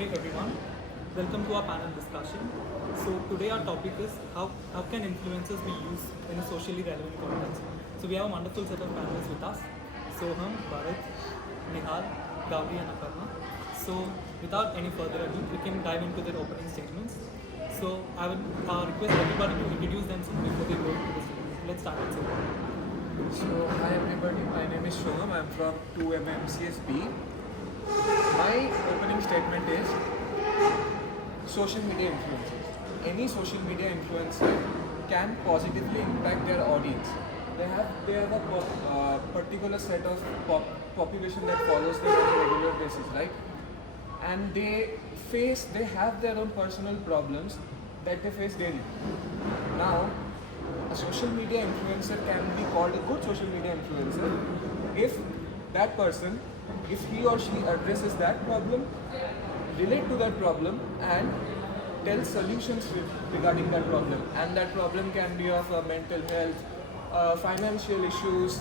day everyone. Welcome to our panel discussion. So today our topic is how can influencers be used in a socially relevant context. So we have a wonderful set of panelists with us. Soham, Bharat, Nihal, Gauri and Aparna. So without any further ado, we can dive into their opening statements. So I would request everybody to introduce themselves before they go into the statements. Let's start with Soham. So, hi everybody, my name is Shogam, I'm from 2MMCSB. My opening statement is social media influencers. Any social media influencer can positively impact their audience. They have a particular set of population that follows them on a regular basis, right? And they have their own personal problems that they face daily. Now, a social media influencer can be called a good social media influencer if that person, if he or she addresses that problem, relate to that problem and tell solutions regarding that problem. And that problem can be of mental health, financial issues,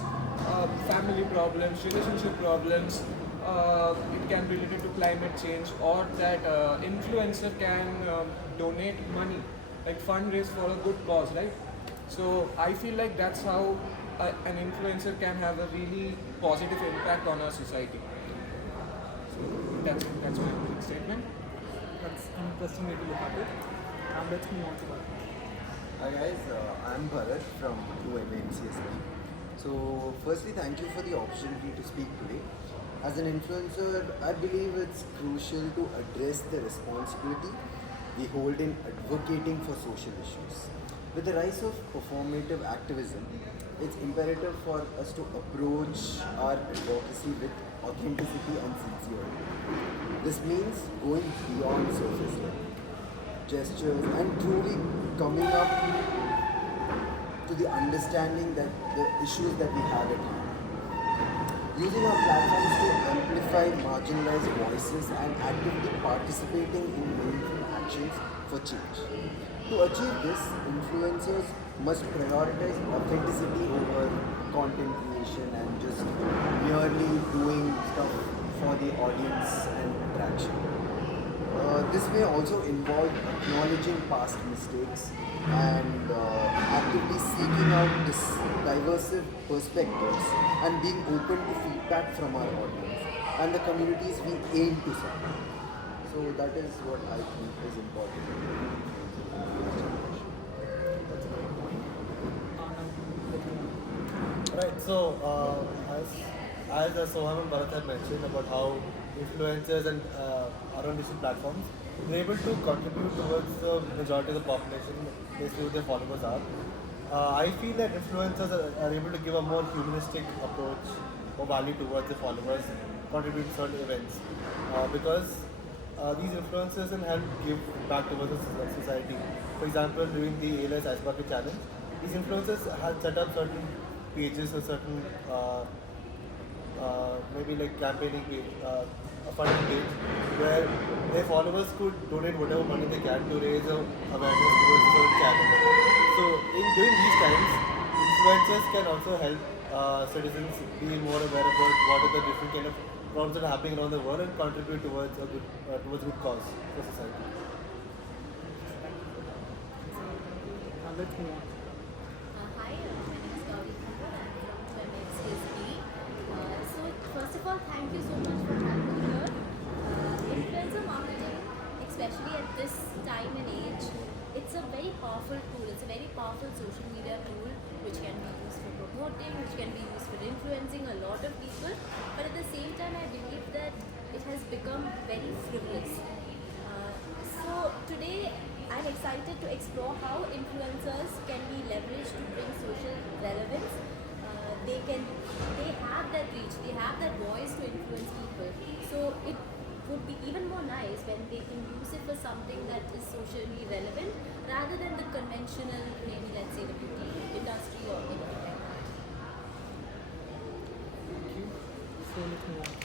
family problems, relationship problems. It can be related to climate change, or that influencer can donate money, like fundraise for a good cause, right? So I feel like that's how an influencer can have a really positive impact on our society. So that's my quick statement. That's an interesting way to look at it. Let's move on to Bharat. Hi guys, I'm Bharat from 2MMCSB. So firstly, thank you for the opportunity to speak today. As an influencer, I believe it's crucial to address the responsibility we hold in advocating for social issues. With the rise of performative activism, it's imperative for us to approach our advocacy with authenticity and sincerity. This means going beyond surface level gestures and truly coming up to the understanding that the issues that we have at hand. Using our platforms to amplify marginalized voices and actively participating in meaningful actions for change. To achieve this, influencers must prioritize authenticity over content creation and just merely doing stuff for the audience and attraction. This may also involve acknowledging past mistakes and actively seeking out diverse perspectives and being open to feedback from our audience and the communities we aim to serve. So that is what I think is important. Right. So, as Soham and Bharat had mentioned about how influencers and are on digital platforms, they're able to contribute towards the majority of the population, basically what their followers are. I feel that influencers are able to give a more humanistic approach or value towards the followers, contribute to certain events, because these influencers can help give back towards the society. For example, during the ALS Ice Bucket Challenge, these influencers had set up certain pages or certain maybe like campaigning page, a funding page where their followers could donate whatever money they can to raise awareness towards a certain challenge. So during these times, influencers can also help citizens be more aware about what are the different kind of problems that are happening around the world and contribute towards a good cause for society. Let's move on. Hi, my name is Gauri Thakur. I'm from MXSD. So, first of all, thank you so much for having me here. Influencer marketing, especially at this time and age, it's a very powerful tool. It's a very powerful social media tool which can be used for promoting, which can be used for influencing a lot of people. But at the same time, I believe that it has become very frivolous. So, today, I'm excited to explore how influencers can be leveraged to bring social relevance. They have that reach, they have that voice to influence people. So it would be even more nice when they can use it for something that is socially relevant rather than the conventional, maybe let's say the beauty industry or anything like that. Thank you. So let's move on.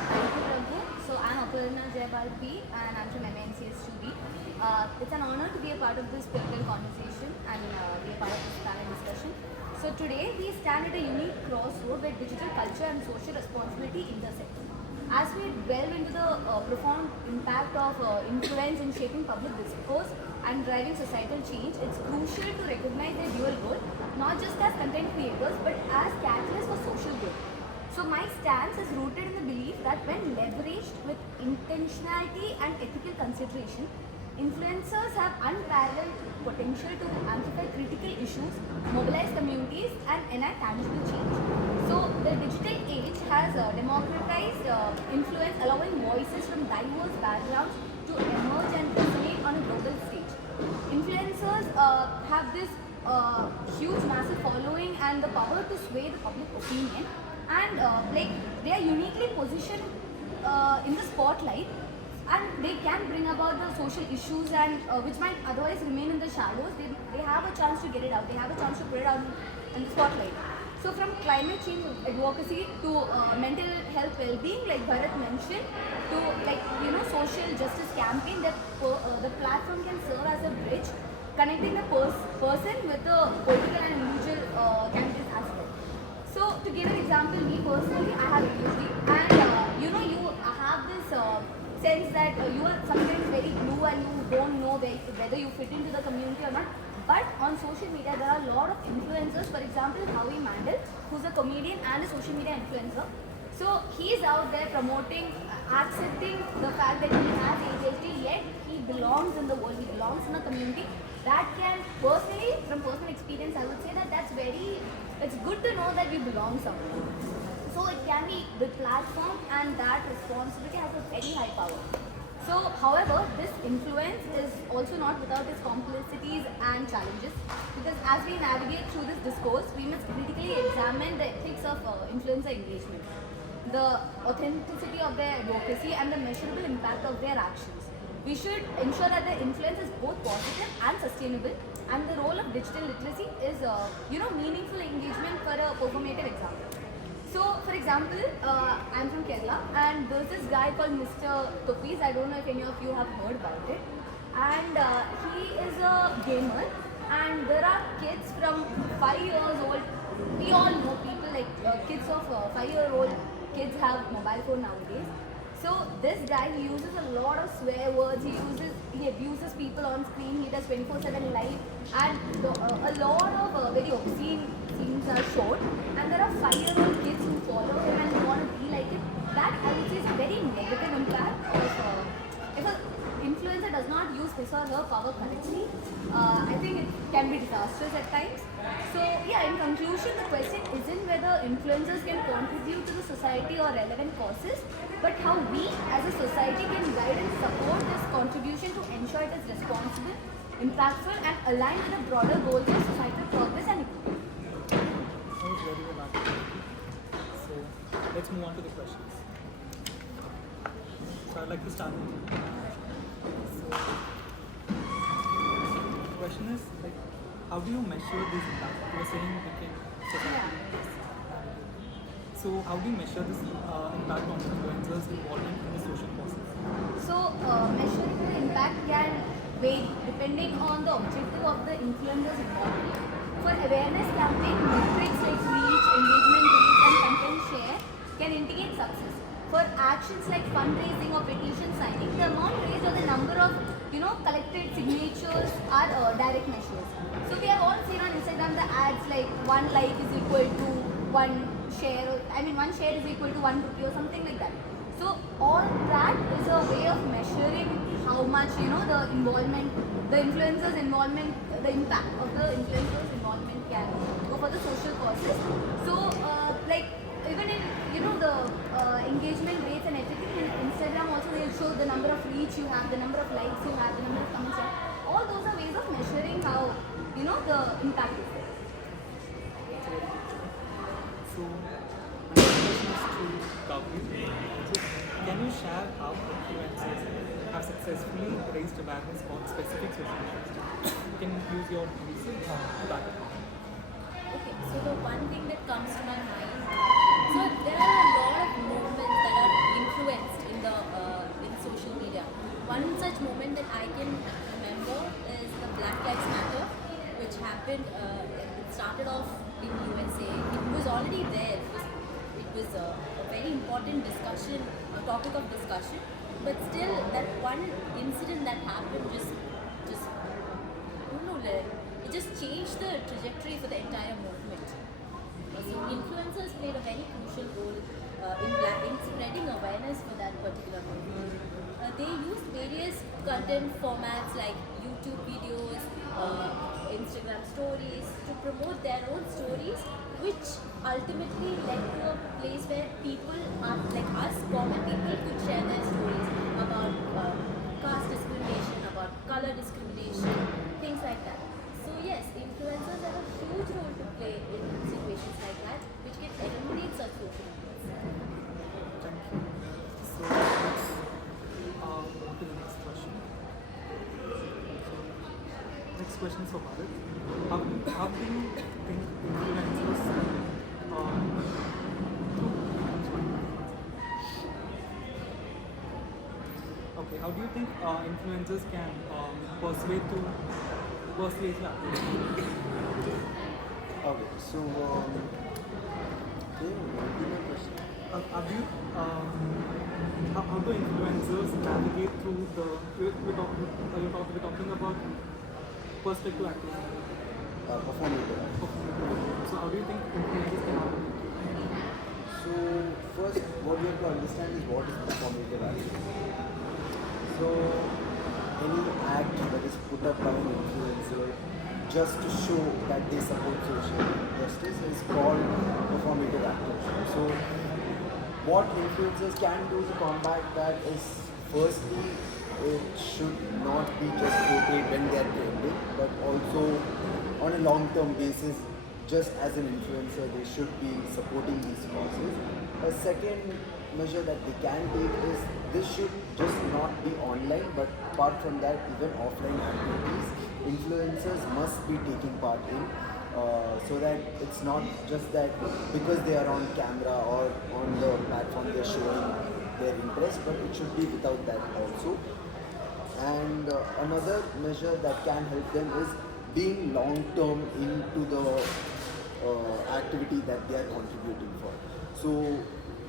Thank you, Prabhu. So I'm Aparna Jayapal P and I'm from MNCS 2B. It's an honor to be a part of this pivotal conversation and be a part of this panel discussion. So today we stand at a unique crossroad where digital culture and social responsibility intersect. As we delve into the profound impact of influence in shaping public discourse and driving societal change, it's crucial to recognize their dual role, not just as content creators, but as catalysts for social good. So my stance is rooted in the belief that when leveraged with intentionality and ethical consideration, influencers have unparalleled potential to amplify critical issues, mobilize communities, and enact tangible change. So the digital age has democratized influence, allowing voices from diverse backgrounds to emerge and resonate on a global stage. Influencers have this huge, massive following and the power to sway the public opinion, and like they are uniquely positioned in the spotlight, and they can bring about the social issues and which might otherwise remain in the shadows. They have a chance to get it out. They have a chance to put it out in the spotlight. So from climate change advocacy to mental health well-being, like Bharat mentioned, to like social justice campaign, that the platform can serve as a bridge connecting the person with the political and individual candidates as well. So to give an example, me personally, I have ADHD, and you have this sense that you are sometimes very blue and you don't know whether you fit into the community or not. But on social media, there are a lot of influencers. For example, Howie Mandel, who's a comedian and a social media influencer. So he's out there promoting, accepting the fact that he has ADHD, yet he belongs in the world, he belongs in a community. That can personally, from personal experience, I would say that it's good to know that we belong somewhere. So it can be the platform, and that responsibility has a very high power. So, however, this influence is also not without its complexities and challenges, because as we navigate through this discourse, we must critically examine the ethics of influencer engagement, the authenticity of their advocacy, and the measurable impact of their actions. We should ensure that the influence is both positive and sustainable, and the role of digital literacy is meaningful engagement for a performative example. So, for example, I'm from Kerala, and there's this guy called Mr. Topis. I don't know if any of you have heard about it. And he is a gamer, and there are kids from 5 years old. We all know people like kids of 5-year-old kids have mobile phone nowadays. So this guy, he uses a lot of swear words. He abuses people on screen. He does 24/7 live, and a lot of very obscene scenes are shown. And there are 5-year-old kids who follow him and want to be like him. That I would say is a very negative impact of if an influencer does not use his or her power correctly. I think it can be disastrous at times. So yeah, in conclusion, the question isn't whether influencers can contribute to the society or relevant causes, but how we as a society can guide and support this contribution to ensure it is responsible, impactful, and aligned with the broader goals of societal progress and equity. That was very well answered. So let's move on to the questions. So I'd like to start with you. So the question is like, how do you measure this impact? You were saying we can society. So how do you measure this impact on influencers' involvement in the social process? So measuring the impact can vary depending on the objective of the influencer's involvement. For awareness campaign, metrics like reach, engagement rates, and content share can indicate success. For actions like fundraising or petition signing, the amount raised or the number of collected signatures are direct measures. So we have all seen on Instagram the ads like 1 like is equal to 1 share. One share is equal to 1 rupee or something like that. So all that is a way of measuring how much the involvement, the influencer's involvement, the impact of the influencer's involvement can go for the social causes. So even in the engagement rates and everything in Instagram also they'll show the number of reach you have, the number of likes you have, the number of comments you have. All those are ways of measuring how the impact is there. So my next question is to Gauri. So can you share how influencers have successfully raised awareness on specific social issues? You can use your research to back it up. Okay, so the one thing that comes to my mind, so there are a lot of movements that are influenced in social media. One such movement that I can remember is the Black Lives Matter, which happened. It started off in USA. It was already there. It was a very important discussion topic of discussion. But still, that one incident that happened just I don't know, like, it just changed the trajectory for the entire movement. So influencers played a very crucial role in spreading awareness for that particular movement. They used various content formats like YouTube videos, Instagram stories to promote their own stories, which ultimately led to a place where people are like us, common people, could share their stories about caste discrimination, about color discrimination, things like that. So yes, influencers have a huge role to play in situations like that, which can eliminate such social events. Thank you. So let's move to the next question. Next question is for Bharat. How do you think influencers okay, how do you think influencers can persuade to persuade Okay, so can you repeat my question? how do you how do influencers navigate through the we're talking about perspective activism. Performative. So how do you think influencers can navigate? So first, what you have to understand is what is performative activism. So any act that is put up by an influencer just to show that they support social justice is called performative activism. So what influencers can do to combat that is, firstly, it should not be just portrayed when they are trending, but also on a long-term basis, just as an influencer, they should be supporting these causes. A second measure that they can take is, this should just not be online, but apart from that, even offline activities, influencers must be taking part in, so that it's not just that because they are on camera or on the platform they're showing their interest, but it should be without that also. And another measure that can help them is being long-term into the activity that they are contributing for. So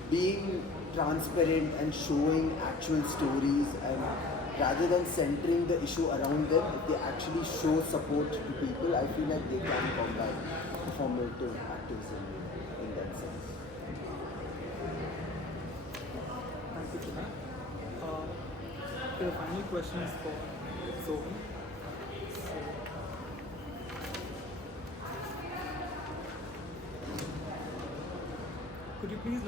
being transparent and showing actual stories, and rather than centering the issue around them, if they actually show support to people, I feel like they can combat performative activism in that sense. Thank you for that. The final question is for Sohan. Could you please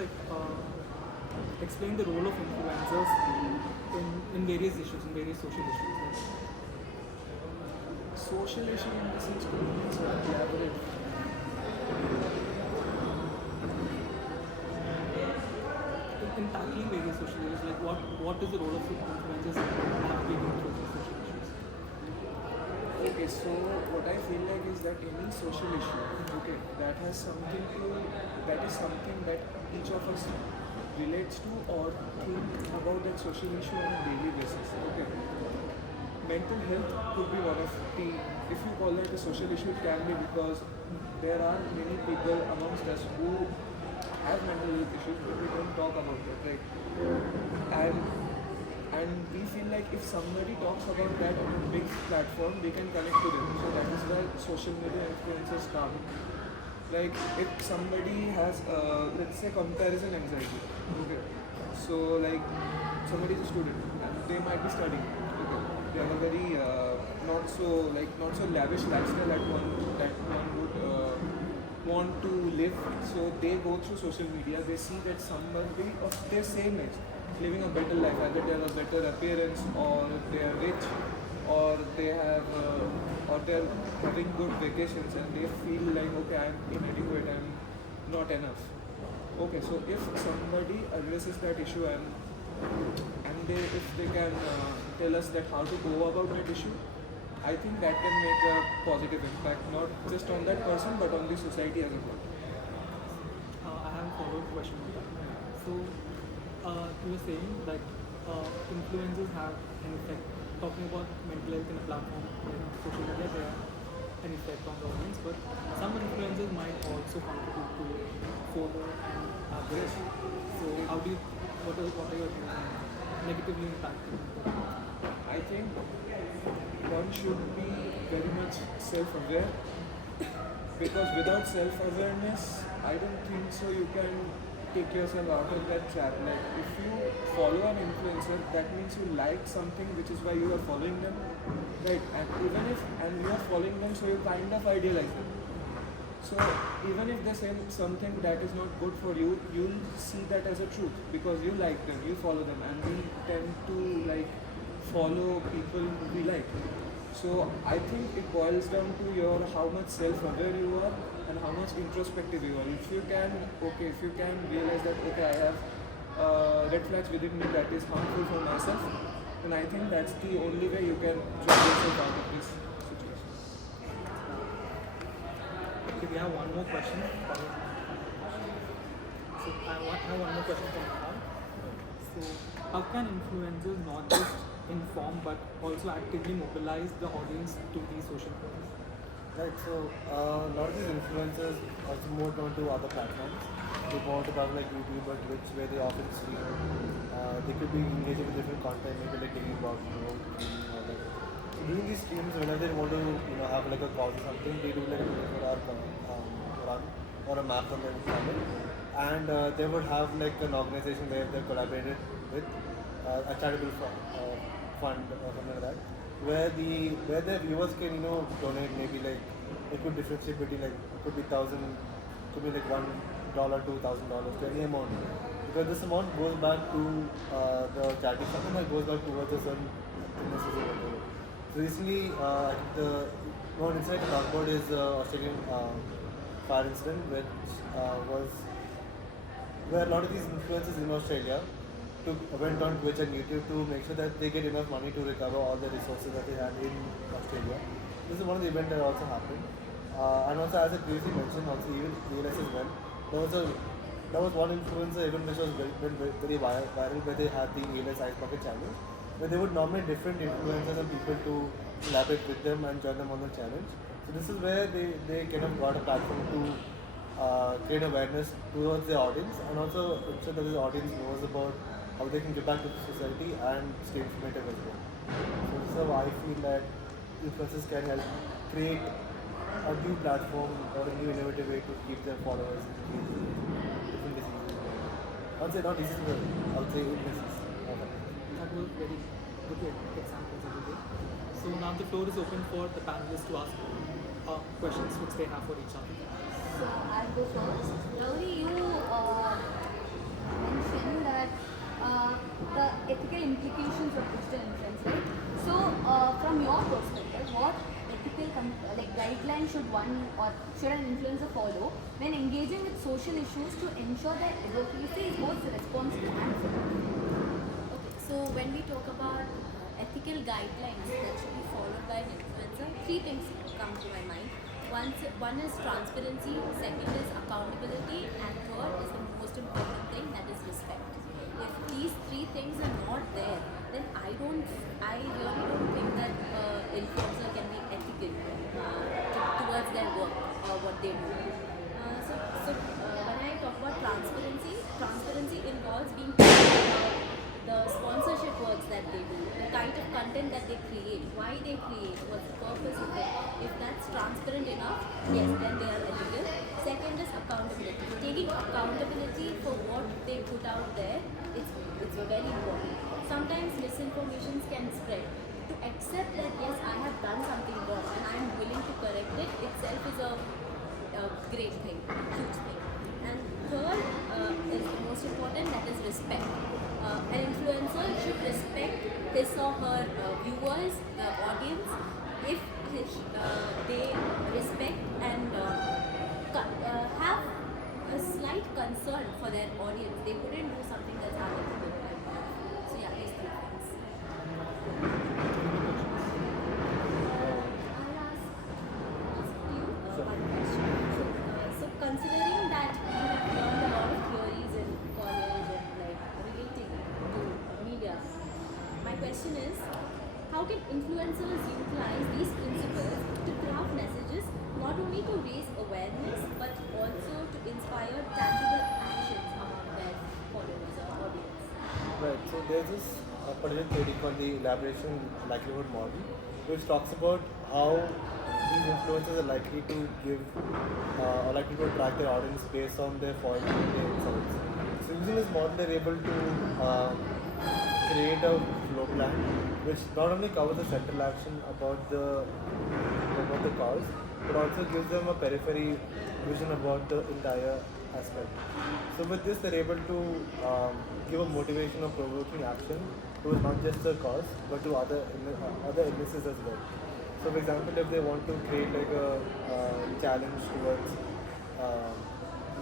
explain the role of influencers in various issues, in various social issues? Social issue in the sense communities are collaborative. In tackling various social issues, like what is the role of influencers in navigating through these social issues? Okay, so what I feel like is that any social issue, okay, that is something that each of us relates to or think about that social issue on a daily basis. Okay. Mental health could be one of the, if you call that a social issue, it can be because there are many people amongst us who have mental health issues but we don't talk about it, right? And we feel like if somebody talks about that on a big platform, we can connect to them. So that is where social media influencers come. Like if somebody has, let's say, comparison anxiety, okay. So like somebody is a student and they might be studying, okay. They have a very not so lavish lifestyle that one would want to live. So they go through social media. They see that somebody of their same age living a better life, either they have a better appearance, or they are rich, or they have or they're having good vacations, and they feel like, okay, I'm inadequate, I'm not enough. Okay, so if somebody addresses that issue and if they can tell us that how to go about that issue, I think that can make a positive impact, not just on that person but on the society as a whole. I have a follow-up question on that. So, you were saying that influencers have an effect. Talking about mental health in a platform like social media, they have an effect on the audience, but some influencers might also contribute to follow and average. So, how do you what are your views on negatively impacting? I think one should be very much self-aware because without self-awareness, I don't think so you can take yourself out of that trap. Like if you follow an influencer, that means you like something, which is why you are following them, right? And even if you are following them, so you kind of idealize them. So even if they say something that is not good for you, you'll see that as a truth because you like them, you follow them, and we tend to like follow people we like. So I think it boils down to your how much self-aware you are and how much introspective you are. If you can, if you can realize that I have red flags within me that is harmful for myself, then I think that's the only way you can draw yourself out of this situation. Okay, we have one more question. So I have one more question from Nihal. So how can influencers not just inform but also actively mobilize the audience to these social posts? Right, so a lot of these influencers also moved on to other platforms. They want to have like YouTube or Twitch where they often stream. They could be engaging with different content, maybe like daily vlogs, all that. So during these streams, whenever they want to have like a cause or something, they do like a 24-hour run or a marathon on their channel. And they would have like an organization where they collaborated with a charitable fund or something like that, where the viewers can donate maybe like it could differentiate between like could be could be like $1 to $1,000 to any amount, because this amount goes back to the charity fund and that goes back towards a certain illnesses or whatever. So recently the one incident to talk about is Australian fire incident, which was where a lot of these influencers in Australia went on Twitch and YouTube to make sure that they get enough money to recover all the resources that they had in Australia. This is one of the events that also happened. And also, as I previously mentioned, also even ELS as well. There was one influencer event which was very viral where they had the ELS Ice Bucket Challenge, where they would nominate different influencers and people to collaborate with them and join them on the challenge. So this is where they kind of got a platform to create awareness towards the audience and also ensure that the audience knows about how they can give back to the society and stay informative as well. So this is how I feel that influencers can help create a new platform or a new innovative way to keep their followers in different diseases. I would say not diseases, but I would say illnesses. That was very good examples of the day. So now the floor is open for the panelists to ask questions which they have for each other. So I'll go first. Gauri, you mentioned that the ethical implications of digital influence, right? So from your perspective, what ethical guidelines should an influencer follow when engaging with social issues to ensure that advocacy is both responsible and fair? Okay, so when we talk about ethical guidelines that should be followed by an influencer, three things come to my mind. One is transparency, second is accountability, and third is the most important thing, that is respect. If these three things are not there, then I really don't think that influencer can be ethical towards their work or what they do. When I talk about transparency involves being the sponsorship works that they do, the kind of content that they create, why they create, what's the purpose of it. If that's transparent enough, yes, then they are ethical. Second is accountability. Taking accountability for what they put out there, it's very important. Sometimes misinformations can spread. To accept that yes, I have done something wrong and I am willing to correct it itself is a great thing, huge thing. And third is the most important, that is respect. An influencer should respect his or her viewers, the audience. If they respect and have a slight concern for their audience, they wouldn't do something that's unethical. So yeah, these three things. I'll ask you one question. So considering that you have learned a lot of theories in college and relating to media, my question is, how can influencers utilize these principles to craft messages not only to raise awareness but also to inspire tangible actions among their followers or audience? Right. So there's this particular theory called the elaboration likelihood model, which talks about how these influencers are likely to give or likely to attract their audience based on their following and their insights. So using this model, they're able to create a flow plan, which not only covers the central action about the cause, but also gives them a periphery vision about the entire aspect. So with this, they're able to give a motivation or provoking action to not just the cause, but to other illnesses as well. So for example, if they want to create like a challenge towards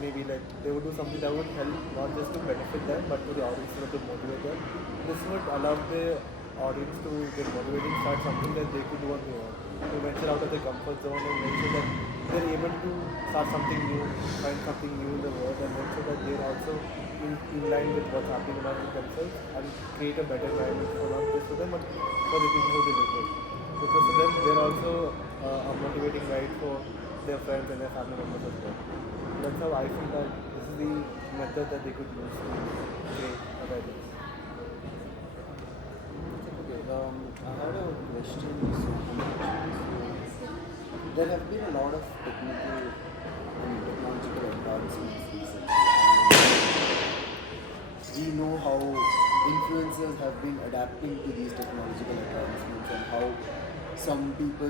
maybe like they would do something that would help not just to benefit them, but to the audience to motivate them. This would allow the audience to get motivated, start something that they could do on their own, to venture out of their comfort zone and make sure that they're able to start something new, find something new in the world, and make sure that they're also in line with what's happening around themselves and create a better environment for not just for them, but for the people who they live with. Because to them, they're also a motivating guide for their friends and their family members as well. That's how I feel that this is the method that they could use to create awareness. Okay, I had a question. There have been a lot of technical and technological advancements recently. And we know how influencers have been adapting to these technological advancements and how some people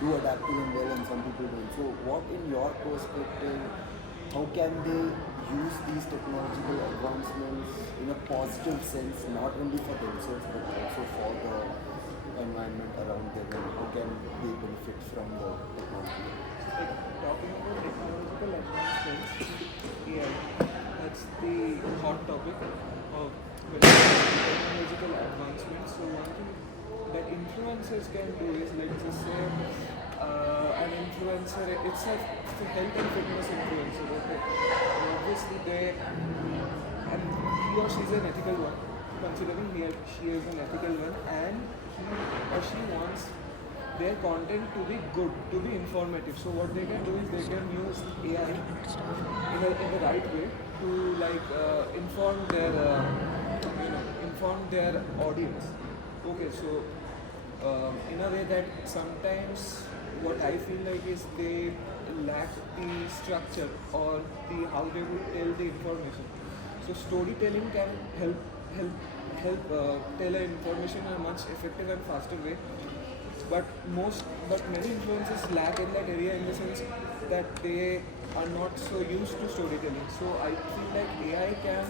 do adapt to them well and some people don't. So what in your perspective, how can they use these technological advancements in a positive sense, not only for themselves but also for the environment around them, and how can they benefit from the technology? Like talking about technological advancements, AI, that's the hot topic of technological advancements. So one thing that influencers can do is, let's just say, an influencer, it's a health and fitness influencer, okay? And obviously and he or she is an ethical one, considering she is an ethical one, and he or she wants their content to be good, to be informative. So what they can do is they can use AI in the right way to inform their audience. Okay, so in a way that sometimes what I feel like is they lack the structure or the how they would tell the information. So storytelling can help tell an information in a much effective and faster way. But many influencers lack in that area in the sense that they are not so used to storytelling. So I feel like AI can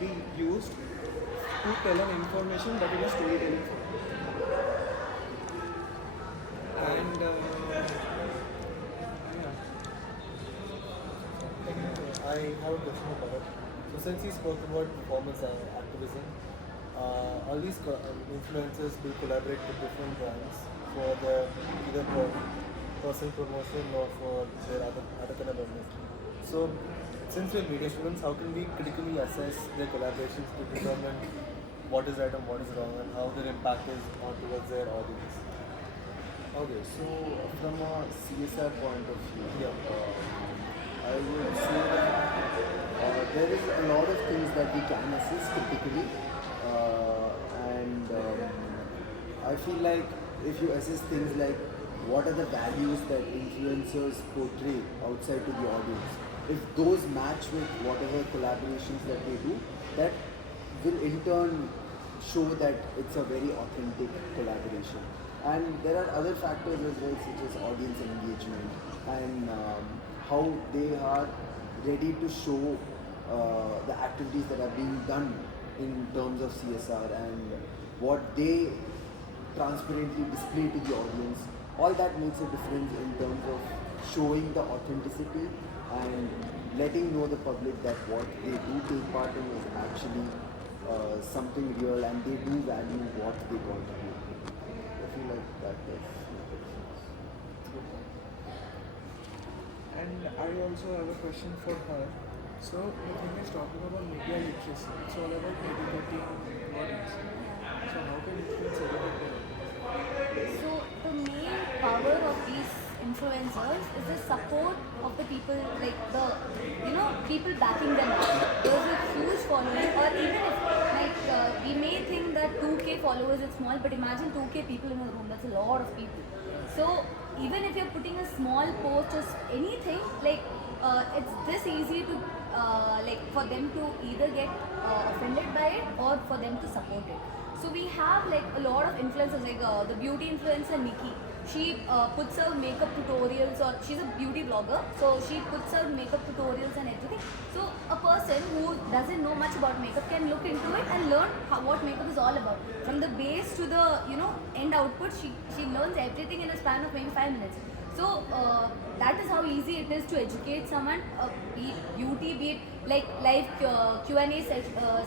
be used to tell an information but in a storytelling form. And yeah. I have a question about it. So since you spoke about performance activism, all these influencers do collaborate with different brands for their either for personal promotion or for their other kind of business. So since we're media students, how can we critically assess their collaborations to determine what is right and what is wrong and how their impact is on towards their audience? Okay, so from a CSR point of view, I would say that there is a lot of things that we can assess critically, and I feel like if you assess things like what are the values that influencers portray outside to the audience, if those match with whatever collaborations that they do, that will in turn show that it's a very authentic collaboration. And there are other factors as well, such as audience engagement and how they are ready to show the activities that are being done in terms of CSR and what they transparently display to the audience. All that makes a difference in terms of showing the authenticity and letting know the public that what they do take part in is actually something real and they do value what they contribute. I feel like that is. And I also have a question for her. So the thing is talking about media literacy. It's all about educating audience. So how can influence educate them? So the main power of these influencers is the support of the people, like the people backing them up. There's a huge following, or even if we may think that 2K followers is small, but imagine 2K people in a room. That's a lot of people. So even if you're putting a small post, just anything, it's this easy to for them to either get offended by it or for them to support it. So we have like a lot of influencers, like the beauty influencer Nikki. She puts her makeup tutorials, or she's a beauty blogger, so she puts her makeup tutorials and everything. So a person who doesn't know much about makeup can look into it and learn what makeup is all about. From the base to the end output, she learns everything in a span of maybe 5 minutes. So that is how easy it is to educate someone, be it beauty, be it like live Q&A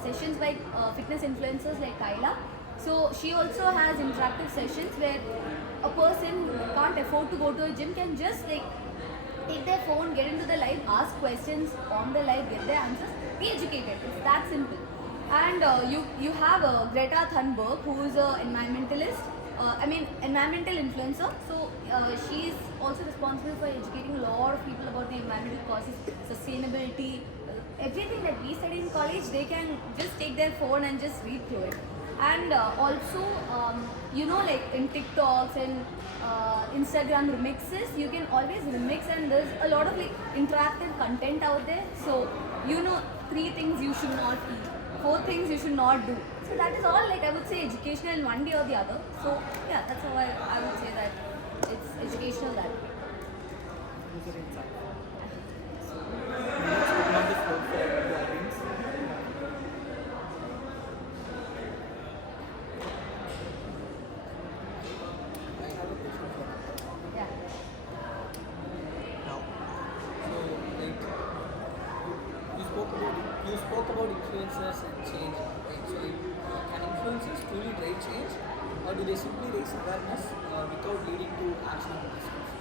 sessions by fitness influencers like Kyla. So she also has interactive sessions where a person who can't afford to go to a gym can just take their phone, get into the live, ask questions on the live, get their answers, be educated. It's that simple. And you have Greta Thunberg, who is an environmentalist. Environmental influencer. So she's also responsible for educating a lot of people about the environmental causes, sustainability, everything that we study in college. They can just take their phone and just read through it. And also, like in TikToks and Instagram remixes, you can always remix, and there's a lot of interactive content out there. So 3 things you should not eat, 4 things you should not do. So that is all, I would say, educational in one way or the other. So yeah, that's how I would say that it's educational that way. Those are insightful. So let's open up the floor for the audience. I have a question for you. Yeah. Now, so like you spoke about influencers and change, right? So can influencers truly drive change, or do they simply raise awareness without leading to action?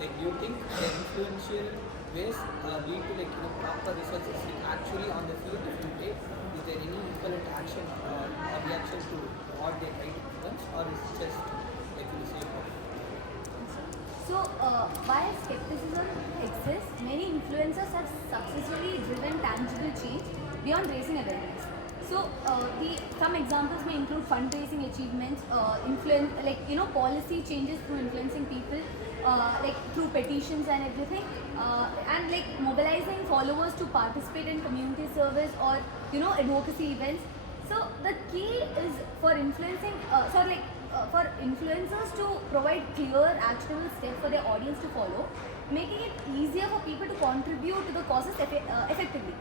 Like, do you think the influential ways lead to proper results? Is it actually on the field? If you take, is there any equivalent action or reaction to what they try to influence, or is it just like in the same way? So, while skepticism exists, many influencers have successfully driven tangible change beyond raising awareness. So, some examples may include fundraising achievements, policy changes through influencing people, through petitions and everything, and mobilizing followers to participate in community service or advocacy events. So, the key is for influencers to provide clear, actionable steps for their audience to follow, making it easier for people to contribute to the causes effectively.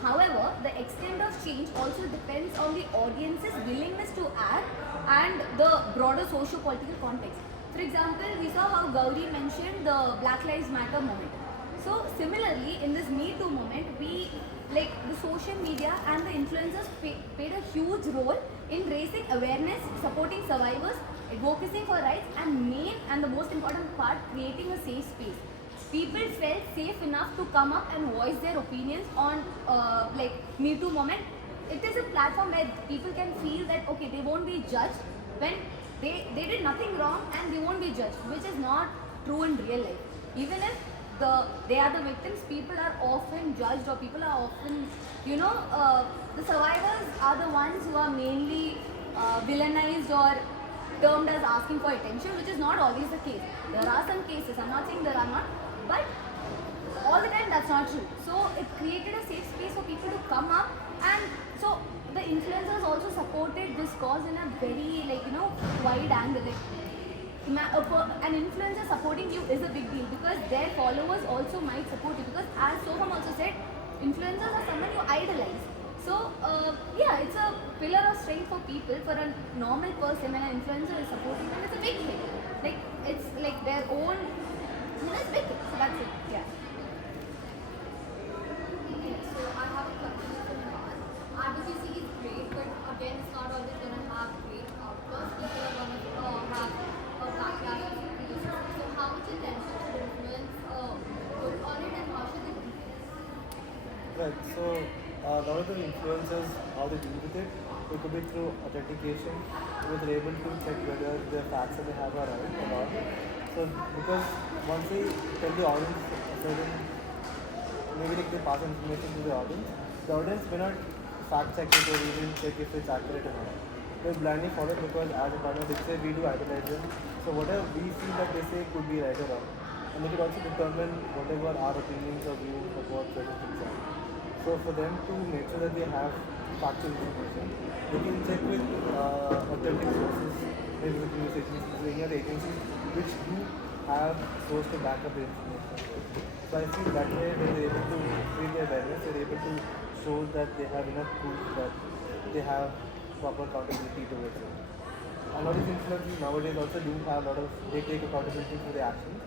However, the extent of change also depends on the audience's willingness to act and the broader socio-political context. For example, we saw how Gauri mentioned the Black Lives Matter movement. So similarly, in this Me Too movement, the social media and the influencers played a huge role in raising awareness, supporting survivors, advocating for rights, and the most important part, creating a safe space. People felt safe enough to come up and voice their opinions on Me Too moment. It is a platform where people can feel that okay, they won't be judged when they did nothing wrong, and they won't be judged, which is not true in real life. Even if they are the victims, people are often judged, or people are often, the survivors are the ones who are mainly villainized or termed as asking for attention, which is not always the case. There are some cases, I'm not saying there are not, but all the time that's not true. So it created a safe space for people to come up, and so the influencers also supported this cause in a very wide angle. An influencer supporting you is a big deal because their followers also might support you, because as Soham also said, influencers are someone you idolize. So it's a pillar of strength for people. For a normal person, when an influencer is supporting them, it's a big thing. It's like their own, it's big thing. So that's it. Yeah. Okay, so I have a question for Nihal. Advocacy is great, but again, it's not always going to have great outcomes. People are going to have a backlash of abuse. So how much attention should influence put on it, and how should they do it? Right. So a lot of the influencers, how they deal with it could be through authentication, where they're able to check whether the facts that they have are right or not. So because once they tell the audience a certain, maybe like they pass information to the audience may not fact check it or even check if it's accurate or not. They blindly follow because as a partner, they say we do idolize them. So whatever we feel that they say could be right or wrong. And they could also determine whatever our opinions or views about certain things are. So for them to make sure that they have factual information, they can check with authentic sources, maybe with news agencies, any other agencies which do have source to back up the information. So I feel that way when they're able to create their awareness, they're able to show that they have enough proof that they have proper accountability towards it. A lot of influencers nowadays also do have a lot of, they take accountability for their actions.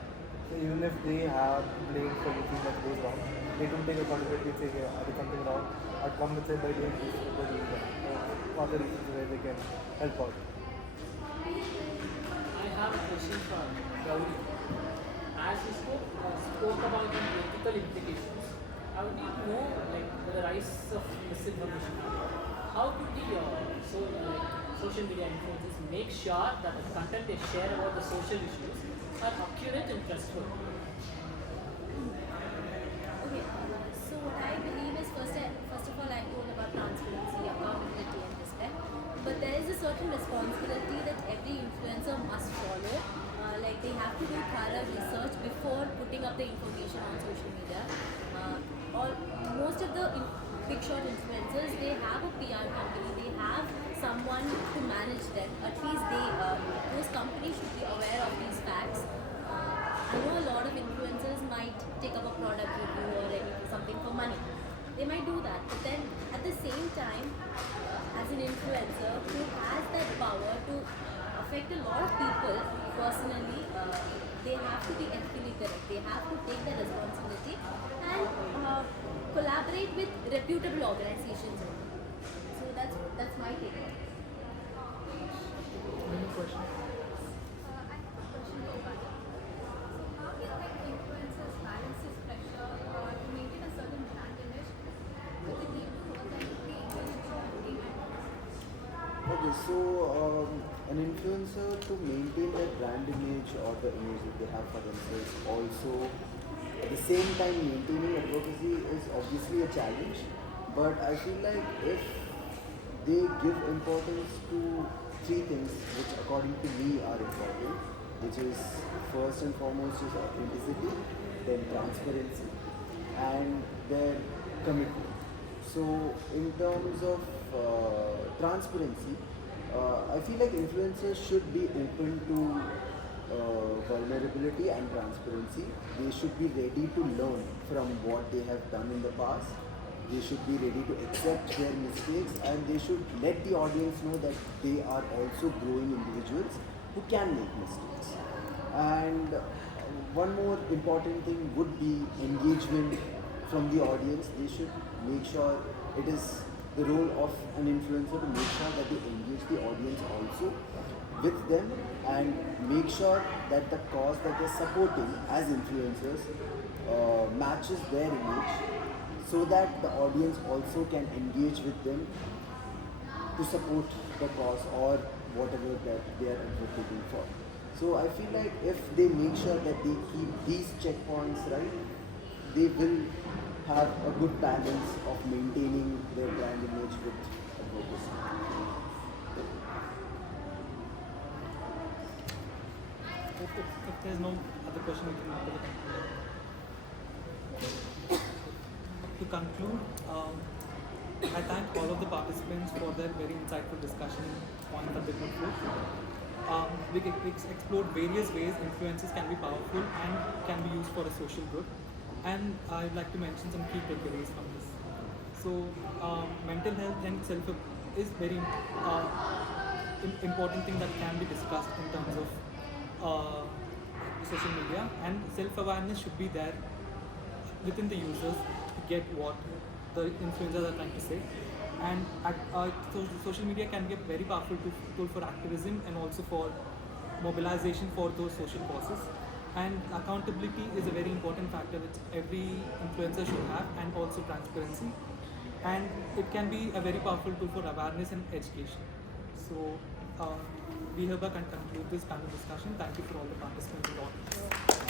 So even if they have blamed for anything that goes wrong, they do take accountability and say, hey, I did something wrong, I'd compensate by doing this or doing that. Or other reasons where they can help out. I have a question for Gauri. As you spoke about the ethical implications, I would need to know like the rise of misinformation. How could the social media influencers make sure that the content they share about the social issues are accurate and trustworthy? Okay, so what I believe is first of all I told about transparency, accountability and respect. But there is a certain responsibility that every influencer must follow. Like they have to do thorough research before putting up the information on social media. Most of the big shot influencers, they have a PR company, they have someone to manage them. At least those companies should be aware of these facts. I know a lot of influencers might take up a product review or something for money. They might do that, but then at the same time, as an influencer who has that power to affect a lot of people personally, they have to be ethically correct. They have to take the responsibility and collaborate with reputable organizations. So that's my take on it. Any question? I have a question for Bharat. So how can influencers balance this pressure to maintain a certain brand image with the need to authentically engage with Okay, so an influencer to maintain their brand image or the image that they have for themselves, also at the same time maintaining advocacy is obviously a challenge. But I feel like if they give importance to three things which according to me are important, which is first and foremost is authenticity, then transparency and their commitment. So in terms of transparency, I feel like influencers should be open to vulnerability and transparency. They should be ready to learn from what they have done in the past. They should be ready to accept their mistakes, and they should let the audience know that they are also growing individuals who can make mistakes. And one more important thing would be engagement from the audience. They should make sure it is the role of an influencer to make sure that they engage the audience also with them and make sure that the cause that they're supporting as influencers matches their image, so that the audience also can engage with them to support the cause or whatever that they are advocating for. So I feel like if they make sure that they keep these checkpoints right, they will have a good balance of maintaining their brand image with advocacy. If there's no other question, we can move to the conclusion. To conclude, I thank all of the participants for their very insightful discussion on the put forth. We explored various ways influences can be powerful and can be used for a social good. And I'd like to mention some key takeaways from this. So, mental health and self is very important thing that can be discussed in terms of social media, and self-awareness should be there within the users to get what the influencers are trying to say. And social media can be a very powerful tool for activism and also for mobilization for those social causes. And accountability is a very important factor which every influencer should have, and also transparency. And it can be a very powerful tool for awareness and education. So we hereby can conclude this panel discussion. Thank you for all the participants and audience.